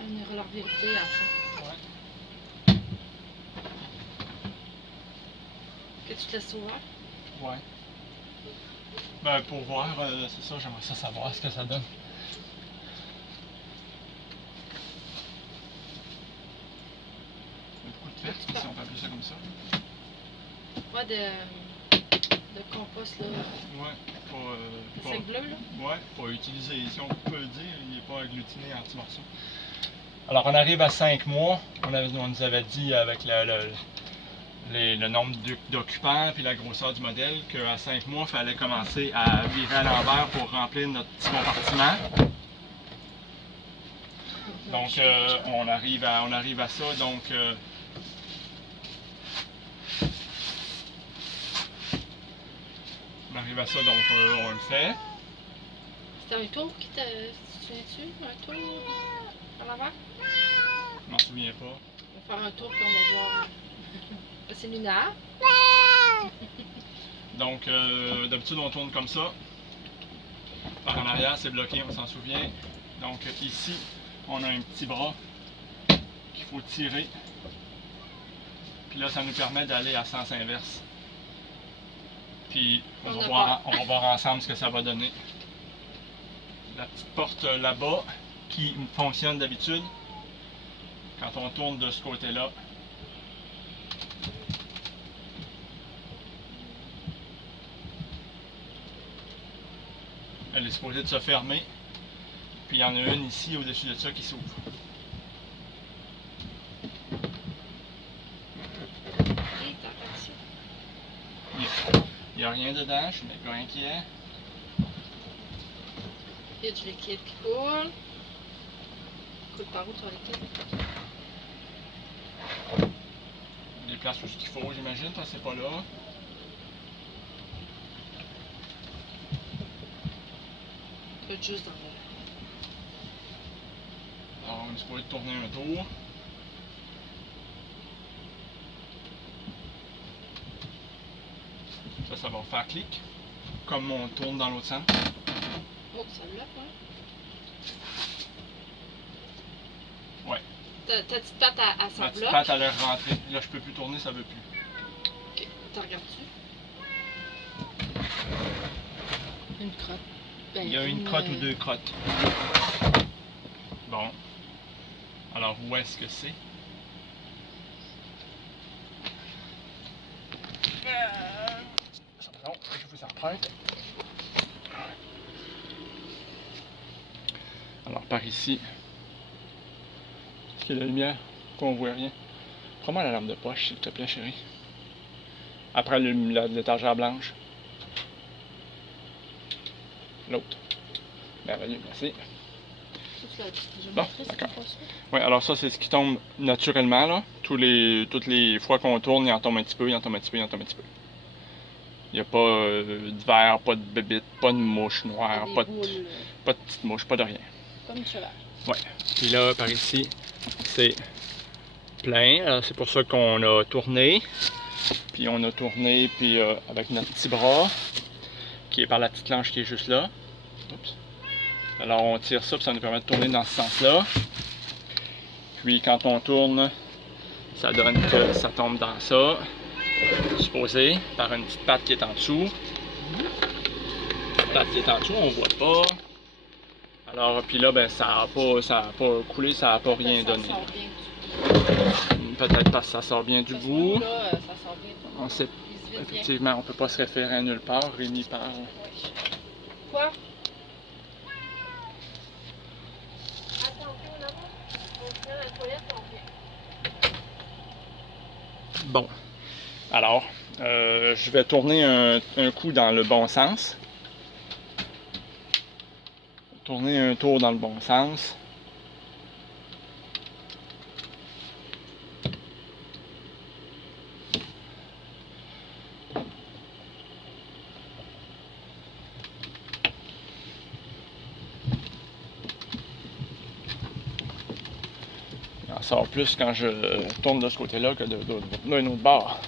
on ira leur vérifier à la fin. Ouais. Que tu te laisses ouvert? Ouais. Ben, pour voir, c'est ça, j'aimerais ça savoir ce que ça donne. Il y a beaucoup de pertes, si on peut appeler ça comme ça. Ouais, de compost, là. Ouais, Le sac bleu, là. Ouais, pas utilisé, si on peut le dire, il n'est pas agglutiné anti-morceau. Alors, on arrive à 5 mois. On nous avait dit avec le nombre d'occupants et la grosseur du modèle qu'à 5 mois, il fallait commencer à virer à l'envers pour remplir notre petit compartiment. Donc, on arrive à ça. Donc, on le fait. C'était un tour qui te. Tu te souviens-tu? Un tour à l'envers? Je m'en souviens pas. On va faire un tour puis on va voir. C'est lunaire. Donc, d'habitude, on tourne comme ça. Par en arrière, c'est bloqué, on s'en souvient. Donc, ici, on a un petit bras qu'il faut tirer. Puis là, ça nous permet d'aller à sens inverse. Puis, on va voir ensemble ce que ça va donner. La petite porte là-bas, qui fonctionne d'habitude, quand on tourne de ce côté-là, elle est supposée de se fermer. Puis il y en a une ici au-dessus de ça qui s'ouvre. Il n'y a rien dedans, je suis pas inquiet. Il y a du liquide qui coule. Coule par où sur le liquide? Des places où il faut, j'imagine, quand c'est pas là. Peut-être juste dans le. Alors, on est supposé tourner un tour. Ça va faire clic, comme on tourne dans l'autre sens. Oh, ça l'a, ouais. Ouais. Ta petite patte à son Ma bloc. petite patte, elle est rentrée. Là, je peux plus tourner, ça veut plus. Ok, t'en regardes-tu? Une crotte. Ben, Il y a une crotte ou deux crottes. Bon. Alors, où est-ce que c'est? Non, je vous en prête. Alors, par ici, est-ce qu'il y a la lumière? Qu'on voit rien. Prends-moi la lampe de poche, s'il te plaît, chérie. Après l'étagère blanche. L'autre. Merveilleux, merci. Bon, d'accord. Oui, alors ça, c'est ce qui tombe naturellement, là. Toutes les fois qu'on tourne, il en tombe un petit peu, il en tombe un petit peu, il en tombe un petit peu. Il n'y a pas de verre, pas de bébite, pas de mouche noire, pas de petites mouches, pas de rien. Comme une cheval. Ouais. Puis là, par ici, c'est plein. C'est pour ça qu'on a tourné. Puis on a tourné, puis avec notre petit bras, qui est par la petite planche qui est juste là. Oups. Alors on tire ça, puis ça nous permet de tourner dans ce sens-là. Puis quand on tourne, ça donne que ça tombe dans ça, supposé, par une petite patte qui est en dessous. Patte qui est en dessous, on voit pas. Alors, puis là, ben, ça a pas coulé, ça n'a pas rien donné. Peut-être parce que ça sort bien du bout. Là, ça sort bien du bout. On sait, effectivement, on peut pas se référer à nulle part. Rémi parle. Quoi? Bon, alors, je vais tourner un coup dans le bon sens. Tourner un tour dans le bon sens. Il en sort plus quand je tourne de ce côté-là que d'un autre bord.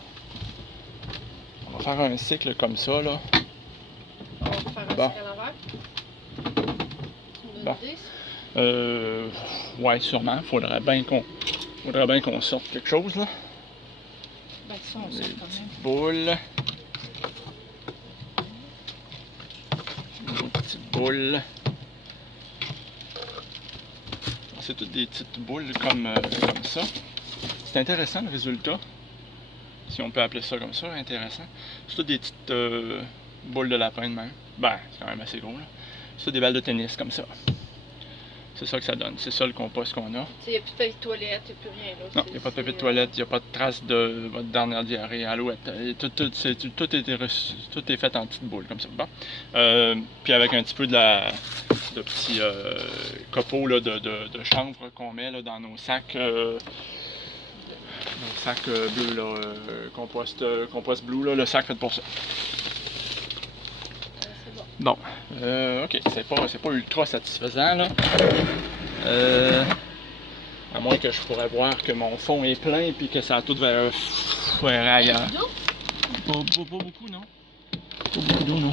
On va faire un cycle comme ça, là. On va faire un cycle à l'envers. Bon. Ouais, sûrement. Faudrait bien qu'on sorte quelque chose, là. Ben, ça, on Des sort quand petites même. boules. Des petites boules. C'est toutes des petites boules comme ça. C'est intéressant le résultat. Si on peut appeler ça comme ça, intéressant. C'est toutes des petites boules de lapin de même. Ben, c'est quand même assez gros là. C'est des balles de tennis comme ça. C'est ça que ça donne. C'est ça le compost qu'on a. Il n'y a plus de papier de toilette, il n'y a plus rien là. Non, il n'y a pas de papier de toilette, il n'y a pas de traces de votre dernière diarrhée à l'ouette. Tout est fait en petites boules comme ça. Bon. Puis avec un petit peu de petits copeaux là, de chanvre qu'on met là, dans nos sacs. Nos sacs bleus, là, compost blue, là, le sac fait pour ça. C'est bon. Bon, ok, c'est pas ultra satisfaisant là. À moins que je pourrais voir que mon fond est plein et que ça a tout vers ailleurs. Pas beaucoup, non? Pas beaucoup d'eau, non.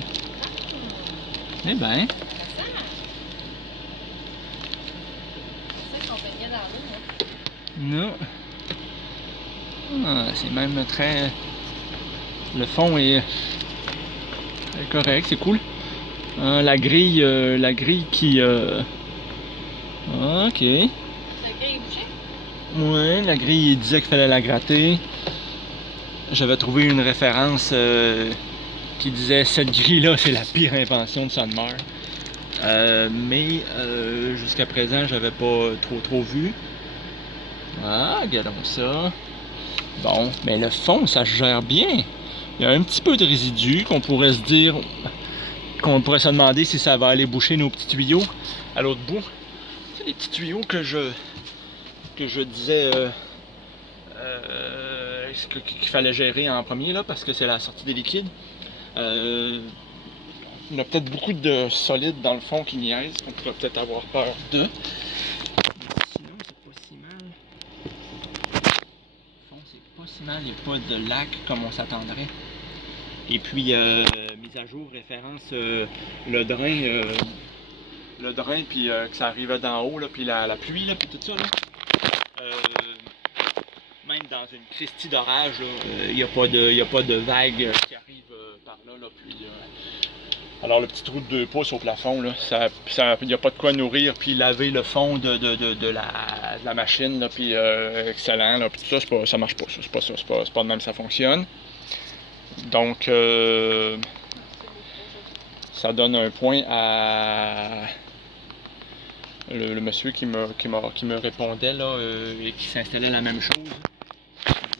Eh ben. C'est ça qu'on baignait dans l'eau, hein? Non. Ah, c'est même très. Le fond est correct, c'est cool. La grille qui. Ok. La grille est bouchée? Ouais, la grille il disait qu'il fallait la gratter. J'avais trouvé une référence qui disait cette grille-là, c'est la pire invention de Sunmar. Mais jusqu'à présent, j'avais pas trop vu. Ah, regardons ça. Bon, mais le fond, ça se gère bien. Il y a un petit peu de résidus qu'on pourrait se dire, qu'on pourrait se demander si ça va aller boucher nos petits tuyaux à l'autre bout. C'est les petits tuyaux que je disais qu'il fallait gérer en premier là, parce que c'est la sortie des liquides. Il y a peut-être beaucoup de solides dans le fond qui niaisent, qu'on pourrait peut-être avoir peur de. Mais sinon, c'est pas si mal. Au fond, c'est pas si mal, il n'y a pas de lac comme on s'attendrait. Et puis, mise à jour, référence, le drain, puis que ça arrivait d'en haut, là, puis la pluie, là, puis tout ça. Là. Même dans une Christie d'orage, il n'y a pas de vagues qui arrivent par là. Puis, alors, le petit trou de 2 pouces au plafond, là, il n'y a pas de quoi nourrir, puis laver le fond de la machine, là, puis excellent, là, puis tout ça, ça marche pas. C'est pas ça, c'est pas de même ça fonctionne. Donc, ça donne un point à le monsieur qui me répondait là, et qui s'installait la même chose.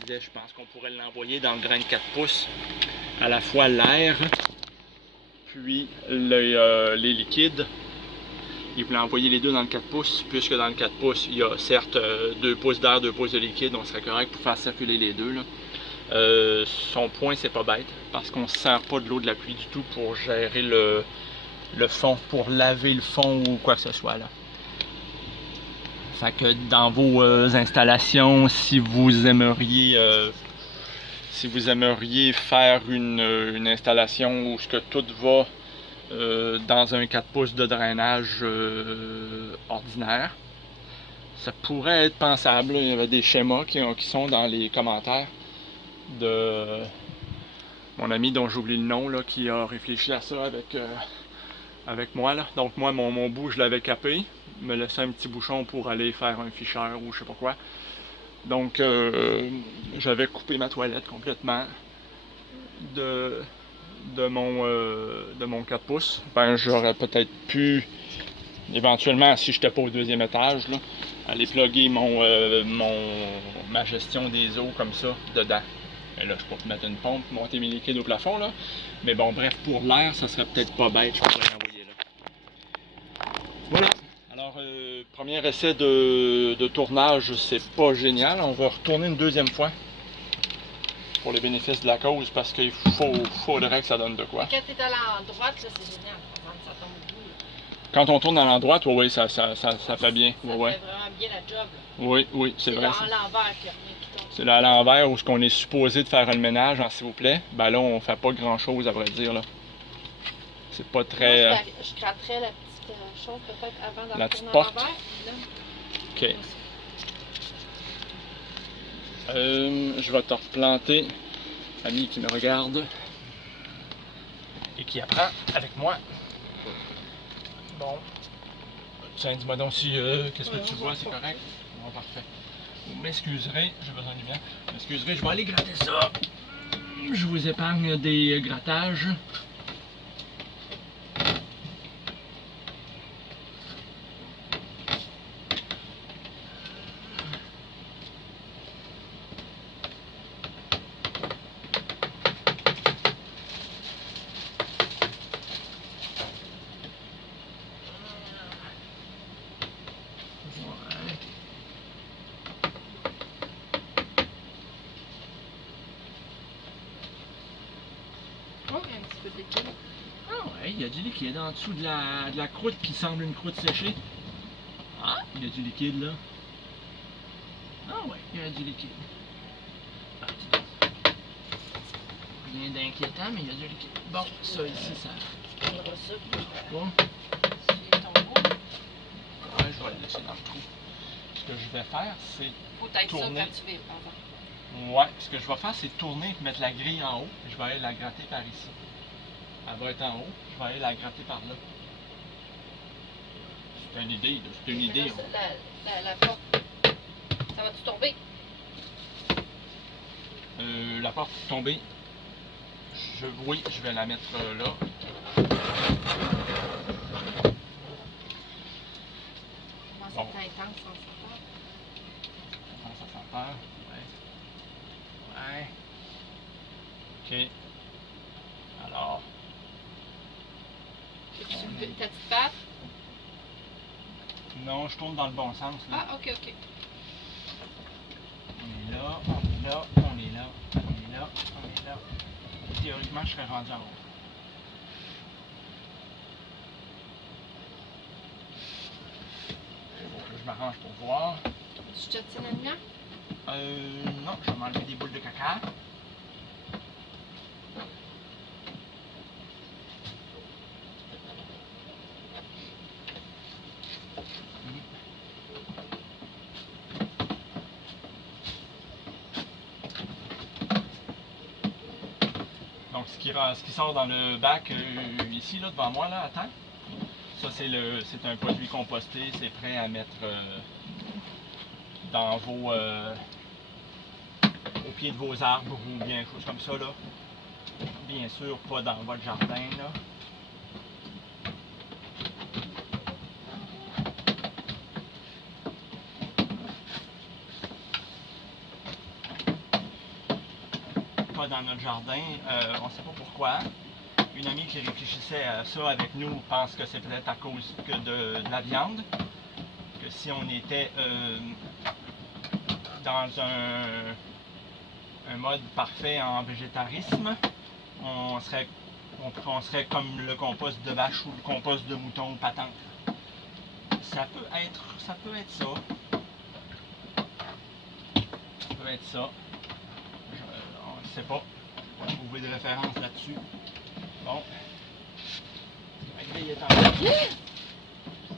Il disait, je pense qu'on pourrait l'envoyer dans le grain de 4 pouces, à la fois l'air, puis les liquides. Il voulait envoyer les deux dans le 4 pouces, puisque dans le 4 pouces, il y a certes 2 pouces d'air, 2 pouces de liquide, donc ce serait correct pour faire circuler les deux. Là. Son point, c'est pas bête, parce qu'on ne sert pas de l'eau de la pluie du tout pour gérer le fond, pour laver le fond ou quoi que ce soit. Là. Fait que dans vos installations, si vous aimeriez faire une installation où ce que tout va dans un 4 pouces de drainage ordinaire, ça pourrait être pensable. Il y avait des schémas qui sont dans les commentaires de mon ami dont j'oublie le nom là, qui a réfléchi à ça avec moi. Là. Donc moi, mon bout, je l'avais capé, me laissait un petit bouchon pour aller faire un ficheur ou je sais pas quoi. Donc j'avais coupé ma toilette complètement de mon 4 pouces. Ben, j'aurais peut-être pu, éventuellement, si j'étais pas au 2e étage, là, aller plugger ma gestion des eaux comme ça dedans. Et là, je peux mettre une pompe, monter mes liquides au plafond, là. Mais bon, bref, pour l'air, ça serait peut-être pas bête, je pourrais l'envoyer là. Voilà. Alors, premier essai de tournage, c'est pas génial. On va retourner une 2e fois pour les bénéfices de la cause, parce qu'il faudrait que ça donne de quoi. Quand tu es à l'endroit, ça c'est génial. Ça tombe au bout. Là. Quand on tourne à l'endroit, oui, ça fait bien. Ça fait vraiment bien la job. Là. Oui, c'est vrai. C'est à l'envers qu'il n'y a rien qui tombe. C'est là à l'envers où on est supposé de faire le ménage, s'il vous plaît. Ben là, on fait pas grand chose, à vrai dire. Là. C'est pas très. Moi, je gratterais la petite chose peut-être avant d'en La retourner petite à porte. l'envers. Là. Ok. Je vais te replanter, ami qui me regarde et qui apprend avec moi. Bon. Tiens, dis-moi donc si qu'est-ce que tu vois, c'est correct? Bon, parfait. Vous m'excuserez, j'ai besoin de lumière. Vous m'excuserez, je vais aller gratter ça. Je vous épargne des grattages. Ouais. Oh, il y a un petit peu de liquide. Ah ouais, il y a du liquide en dessous de la croûte qui semble une croûte séchée. Ah, il y a du liquide là. Ah ouais, il y a du liquide. Ah, dis donc. Rien d'inquiétant, mais il y a du liquide. Bon, ça ici, ça. On verra ça. Bon. C'est ton mot. Ouais, je vais le laisser dans le trou. Ce que je vais faire, c'est Faut être ça tourner. quand tu veux, par exemple. Ouais, ce que je vais faire, c'est tourner, mettre la grille en haut. Je vais aller la gratter par ici. Elle va être en haut. Je vais aller la gratter par là. C'est une idée, là. C'est une idée. Là, la porte. Ça va-tu tomber? La porte est tombée. Oui, je vais la mettre là. Comment Bon. c'est intense sans savoir? Ça fait peur. Ouais. Ouais. Ok. Alors. Ta petite patte? Non, je tourne dans le bon sens. Là. Ah, ok, ok. On est là, on est là, on est là, on est là, on est là. Théoriquement, je serais rendu en haut. Il faut que je m'arrange pour voir. Tu te tiens la lumière? Non, je vais m'enlever des boules de caca. Donc, ce qui sort dans le bac ici, là, devant moi, là, à terre, ça, c'est un produit composté. C'est prêt à mettre dans vos... au pied de vos arbres ou bien choses comme ça, là. Bien sûr, pas dans votre jardin, là. Pas dans notre jardin. On ne sait pas pourquoi. Une amie qui réfléchissait à ça avec nous pense que c'est peut-être à cause que de la viande. Que si on était dans un mode parfait en végétarisme, on serait comme le compost de vache ou le compost de mouton patente. Ça peut être ça. Ça peut être ça. On ne sait pas. On va trouver des références là-dessus. Bon. La grille est en bas.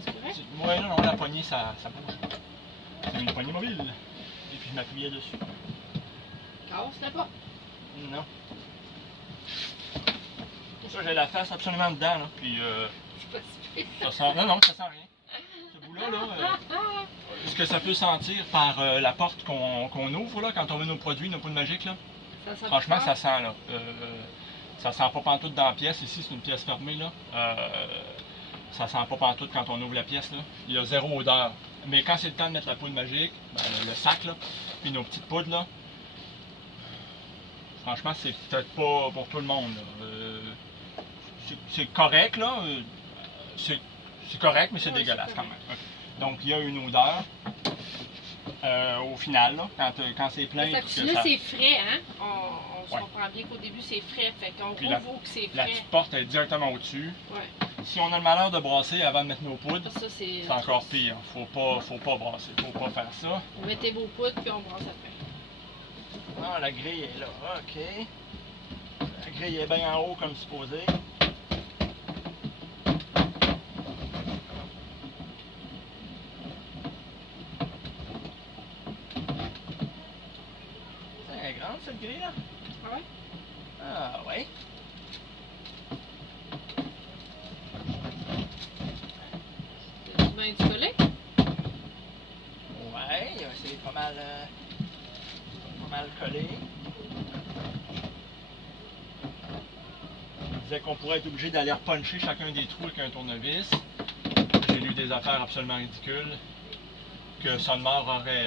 C'est vrai? Ouais, non, la poignée, ça bouge. C'est une poignée mobile. Et puis je m'appuyais dessus. Casse-la pas. Non. Ça, j'ai la face absolument dedans, là. Puis, C'est pas si pire. ça sent... Non, ça sent rien. Ce bout-là, ce que ça peut sentir par la porte qu'on ouvre, là, quand on veut nos produits, nos poudres magiques, là. Ça sent Franchement, fort. ça sent, là. Ça sent pas pantoute dans la pièce. Ici, c'est une pièce fermée, là. Ça sent pas pantoute quand on ouvre la pièce, là. Il y a zéro odeur. Mais quand c'est le temps de mettre la poudre magique, ben, le sac, là, puis nos petites poudres, là, franchement, c'est peut-être pas pour tout le monde, là. C'est correct, là. C'est correct, mais c'est Ouais, dégueulasse c'est quand même. Ok. Donc, il y a une odeur. Au final, là, quand c'est plein. Là, que c'est frais, hein? On se Ouais. comprend bien qu'au début, c'est frais. Fait qu'on Puis rouvre que c'est La frais. petite porte est directement au-dessus. Ouais. Si on a le malheur de brasser avant de mettre nos poudres, Ça, c'est c'est encore pire. Faut pas brasser. Faut pas faire ça. Vous mettez vos poudres, puis on brasse après. Ah, la grille est là. OK. La grille est bien en haut comme supposé. bloqué là? Ah ouais? Ah ouais. T'as-tu bien du collé? Ouais, c'est pas mal collé. On disait qu'on pourrait être obligé d'aller repuncher chacun des trous avec un tournevis. J'ai lu des affaires absolument ridicules que Sonmar aurait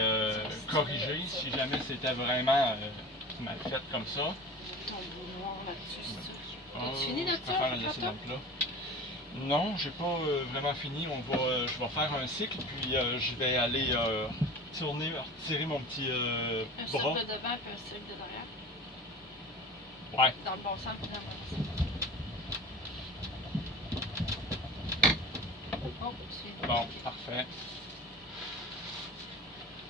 corrigé si jamais c'était vraiment mal fait comme ça. Ton bout noir là-dessus, c'est ça. Ah, As-tu fini de je ça? préfère le laisser dans le plat. Non, j'ai pas vraiment fini. Je vais faire un cycle, puis je vais aller tirer mon petit Un bras. cercle de devant et un cercle de derrière. Ouais. Dans le bon sens, puis dans le bon sens. Oh, tu Bon, parfait.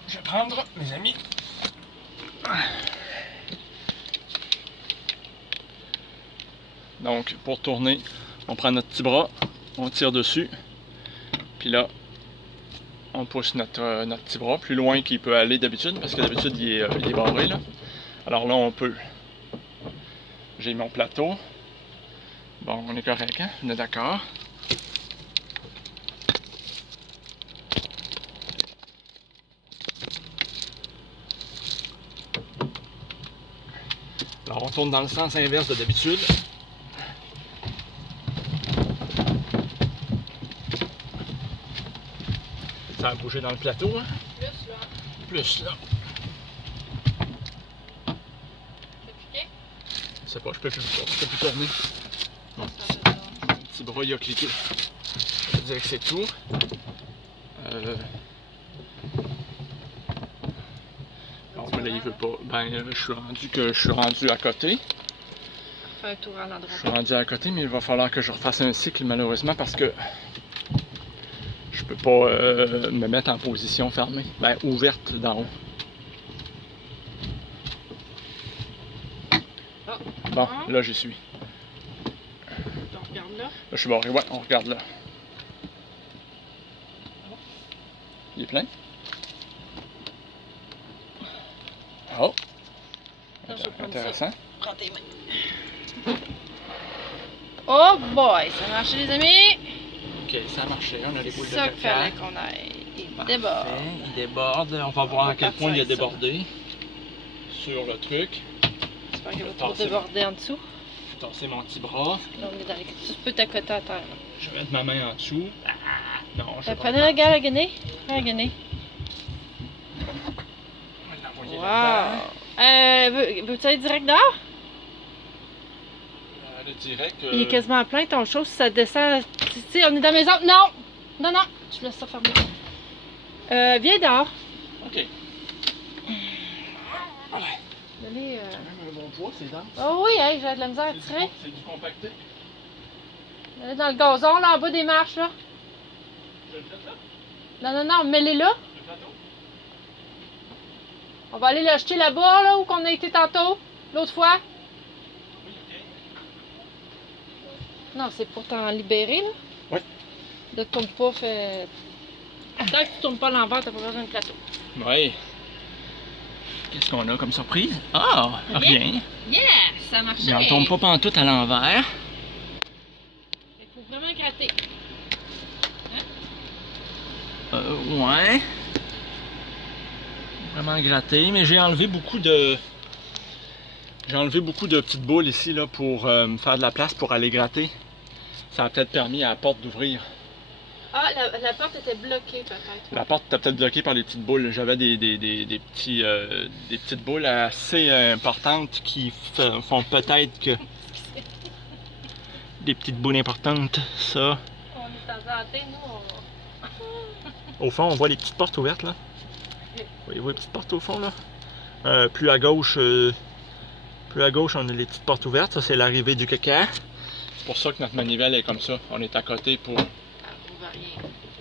Je vais prendre, mes amis. Donc, pour tourner, on prend notre petit bras, on tire dessus, puis là, on pousse notre petit bras plus loin qu'il peut aller d'habitude, parce que d'habitude, il est barré, là. Alors là, on peut. J'ai mon plateau. Bon, on est correct, hein? On est d'accord. Alors, on tourne dans le sens inverse de d'habitude. Ça a bougé dans le plateau, hein? Plus là. Plus, là. T'as cliqué? Je sais pas, je peux plus tourner. Non, ça va là. Mon petit bras, il a cliqué. Je veux dire que c'est tout. Bon, ben là, il veut pas. Ben, je suis rendu à côté. Fais un tour à l'endroit. Je suis rendu à côté, mais il va falloir que je refasse un cycle, malheureusement, parce que je peux pas me mettre en position fermée. Ben, ouverte d'en haut. Oh. Bon, là, j'y suis. Donc, regarde là. Là, je suis barré. Ouais, on regarde là. Il est plein? Oh! Là, je vais prendre Intéressant. Prends tes mains. Oh boy, ça a marché les amis! Ok, ça a marché. On a les boules de C'est ça qu'il fallait caca. qu'on aille. Il Parfait, déborde. il déborde. On va voir à quel point il a partir avec ça. débordé sur le truc. J'espère qu'il va Je trop tasser. déborder en dessous. Je vais tasser mon petit bras. Là, on est dans les... Tu peux t'accoter à terre. Là. Je vais mettre ma main en dessous. Ah, non, je vais pas. Prenez la gare à guenille. À guenille. On va l'envoyer là-dedans. Veux-tu aller direct dehors? Le direct. Il est quasiment plein ton show. Si ça descend. Tu sais, on est dans la maison. Non! Non, non! Je laisse ça fermer. Viens dehors. Ok. Ouais. Allez, C'est même un bon poids, c'est dense. Oh oui, hey, j'ai de la misère à tirer. C'est du compacté. Allez dans le gazon, là, en bas des marches, là. Je le jette là? Non, non, non, mets-les là. Le plateau? On va aller l'acheter là-bas, là, où qu'on a été tantôt. L'autre fois. Oui, ok. Non, c'est pour t'en libérer, là. Oui. Ne tourne pas, fait... Tant que tu tournes pas à l'envers, t'as pas besoin de plateau. Oui. Qu'est-ce qu'on a comme surprise? Ah, rien. Yeah! Ça a marché! Il n'en tombe pas pantoute à l'envers. Il faut vraiment gratter. Ouais. Vraiment gratté, mais j'ai enlevé beaucoup de... J'ai enlevé beaucoup de petites boules ici là, pour me faire de la place pour aller gratter. Ça a peut-être permis à la porte d'ouvrir. Ah, la porte était bloquée, peut-être. La porte était peut-être bloquée par les petites boules. J'avais des petites boules assez importantes qui font peut-être que... Des petites boules importantes, ça. On est en santé, nous, Au fond, on voit les petites portes ouvertes là. Voyez-vous les petites portes au fond là? Plus à gauche, on a les petites portes ouvertes. Ça, c'est l'arrivée du caca. C'est pour ça que notre manivelle est comme ça. On est à côté pour... on va rien.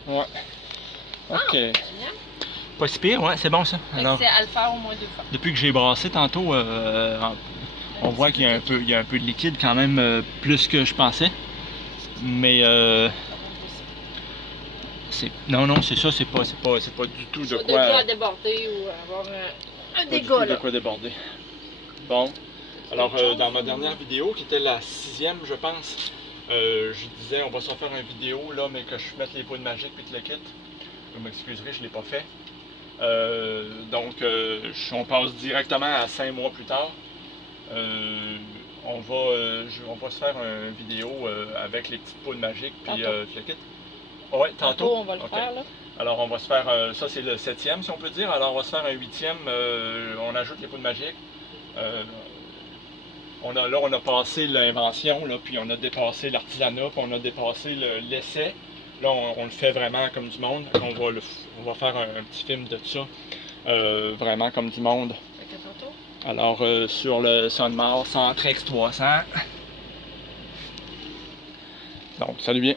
Ouais. Ok. Génial. Pas si pire, ouais, c'est bon ça. Fait que Alors, c'est à le faire au moins 2 fois. depuis que j'ai brassé tantôt, on voit qu'il y a un peu de liquide quand même, plus que je pensais. Mais non, c'est ça, c'est pas du tout de De quoi quoi. déborder ou avoir un Pas du dégât, tout de là. quoi déborder. Bon. Alors, dans ma dernière vidéo, qui était la 6e, je pense, je disais on va s'en faire une vidéo, là, mais que je mette les poudres magiques puis tout le kit. Vous m'excuserez, je ne l'ai pas fait. Donc, on passe directement à 5 mois plus tard. On va se faire une vidéo avec les petites poudres magiques puis tout le kit. Ouais, tantôt. On va le faire, là. Alors, on va se faire, ça c'est le 7e si on peut dire. Alors, on va se faire un 8e, on ajoute les poudres magiques. On a passé l'invention, puis on a dépassé l'artisanat, puis on a dépassé l'essai. Là, on le fait vraiment comme du monde. On va faire un petit film de ça, vraiment comme du monde. Alors, sur le Sunmar Centrex 300. Donc, salut bien.